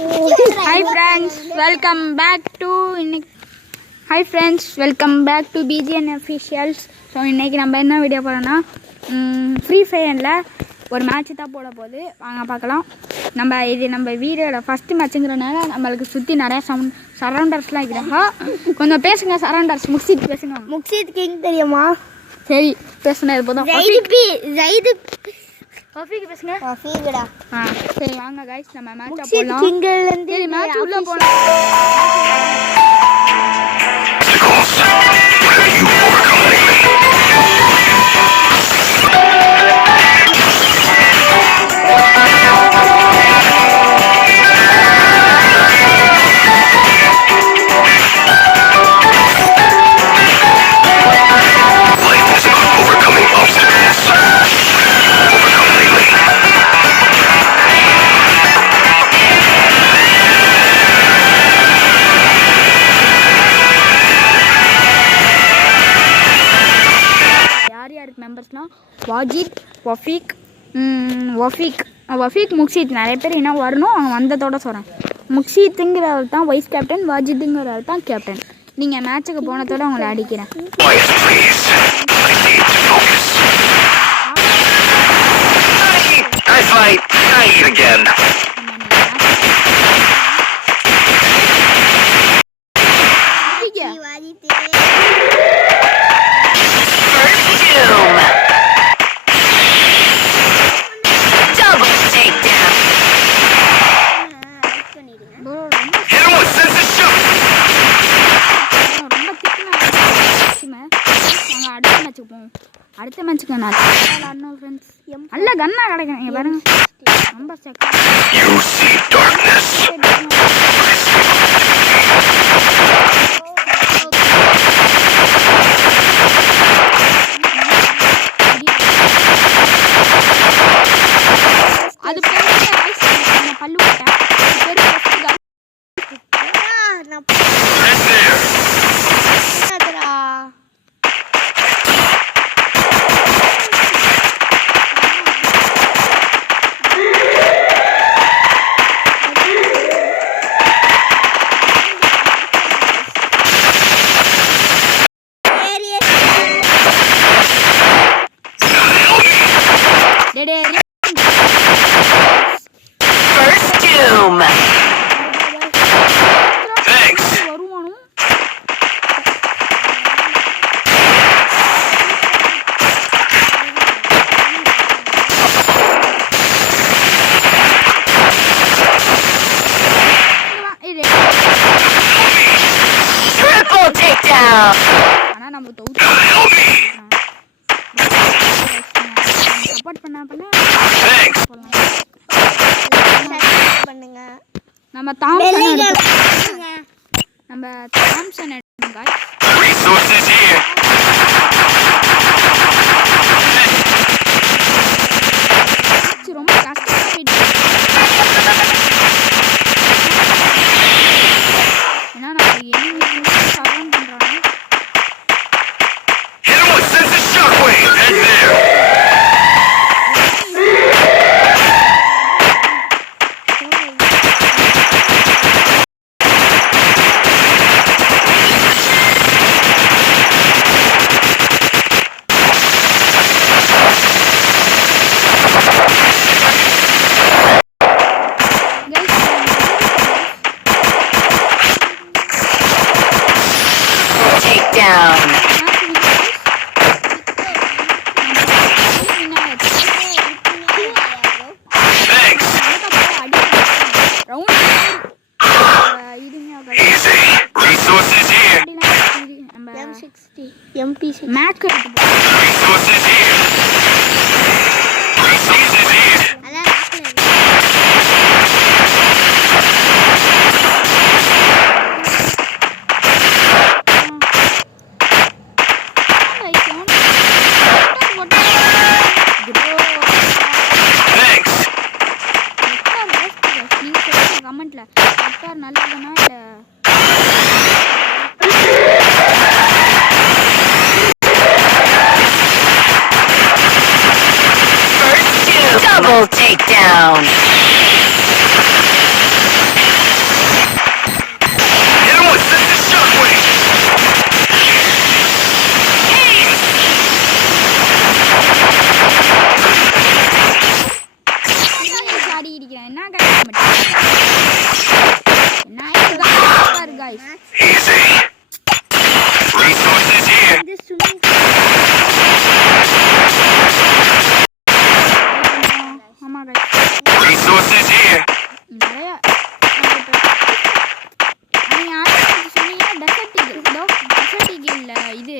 Hi friends, welcome back to BGN Officials. So இன்றைக்கி நம்ம என்ன வீடியோ போகிறோன்னா ஃப்ரீ ஃபயரில் ஒரு மேட்ச்சு தான் போட போகுது. வாங்க பார்க்கலாம். நம்ம வீடியோட ஃபஸ்ட்டு மேட்ச்சுங்கிறனால நம்மளுக்கு சுற்றி நிறையா சரௌண்டர்ஸ்லாம் இருக்கிறாங்க. கொஞ்சம் பேசுங்க சரௌண்டர்ஸ். முக்சித் பேசுங்க. முக்சித் கிங் தெரியுமா? சரி பேசுனது போதும். காஃபிக்கு பேசுங்க. காஃபிடா. சரி வாங்க गाइस நம்ம மேட்ச் போடலாம். கிங்ல இருந்து சரி மேட்ச் உள்ள போலாம். மெம்பர்ஸ்லாம் வாஜித், வஃபீக், முக்சித் நிறைய பேர் என்ன வரணும். அவங்க வந்ததோட சொல்கிறேன். முக்சித்துங்கிறவர் தான் வைஸ் கேப்டன், வாஜித்துங்கிறவர் தான் கேப்டன். நீங்கள் மேட்சுக்கு போனதோட அவங்கள அடிக்கிறேன். அடுத்த மேட்சுக்கு நான் விளாடணும் ஃப்ரெண்ட்ஸ். நல்ல கன்னா கிடைக்கும். இங்கே பாருங்க ரொம்ப அது பல்லு ஆனா நம்ம சப்போர்ட் பண்ணுங்க. நம்ம தாம்சன் எடுங்க. ரொம்ப கஷ்டமா போயிட்டு ஏன்னா நம்ம சரௌண்ட் பண்றாங்க. MP6 Mac resources here. கமெண்ட்ல நல்லதுன்னா Double takedown. என்ன guys guys Easy. Resources here. ஆமா guys Resources here. நிறைய நீங்க ஆல்ரெடி சொன்னீங்க டெசர்ட் ஈகிள் இல்ல இது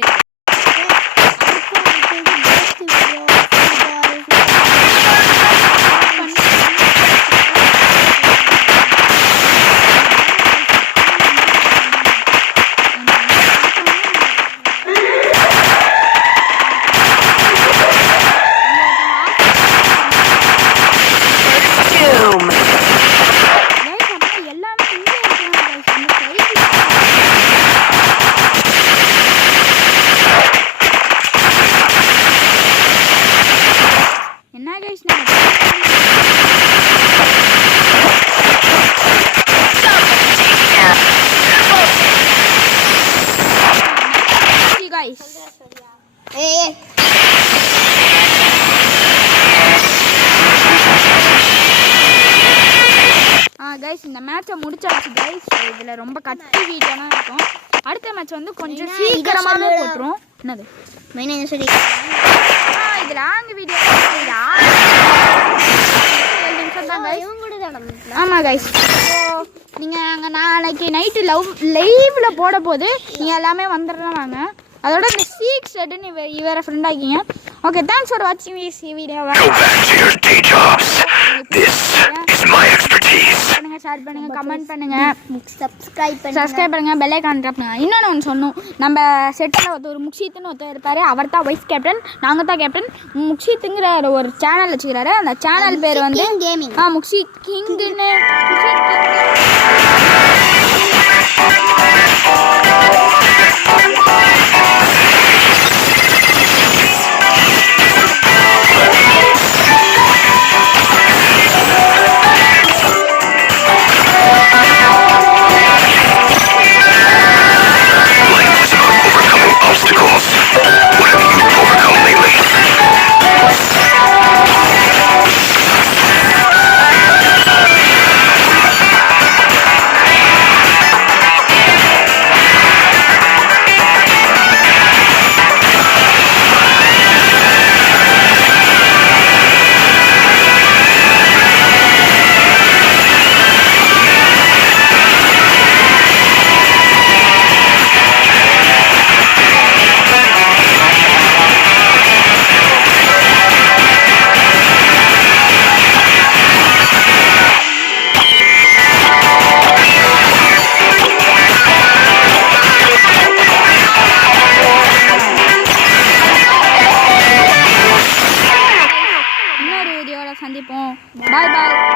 கைஸ் இந்த மேட்சை முடிச்சாச்சு கைஸ். இதில் ரொம்ப கட்டி வீட்டாக இருக்கும். அடுத்த மேட்ச் வந்து கொஞ்சம் சீக்கிரமாகவே போட்டுரும். என்னது சொல்லி இது லாங் வீடியோ ஆமாம் கைஸ். ஸோ நீங்கள் அங்கே நாளைக்கு நைட்டு லைவில் போட போது நீங்கள் எல்லாமே வந்துடலாம் வாங்க. அதோட இந்த சீக்ஸ் எடுன்னு இவரை ஃப்ரெண்ட் ஆகிங்க. ஓகே, தேங்க்ஸ் ஃபார் வாட்சிங் this video. Go back to your day jobs. This is my expertise. பண்ணுங்க, ஷேர் பண்ணுங்க, கமெண்ட் பண்ணுங்க, சப்ஸ்கிரைப் பண்ணுங்க, பெல் ஐகான் ட்ராப் பண்ணுங்க. இன்னொன்று ஒன்று சொன்னோம், நம்ம செட்டில் ஒரு முக்ஷித்துன்னு ஒருத்தர் இருப்பார். அவர் தான் வைஸ் கேப்டன், நாங்கள் தான் கேப்டன். முக்ஷித்துங்கிற ஒரு சேனல் வச்சுக்கிறாரு. அந்த சேனல் பேர் வந்து Mukshid கிங்னு. Obstacles. What have you overcome lately? சந்திப்போம். பாய் பாய்.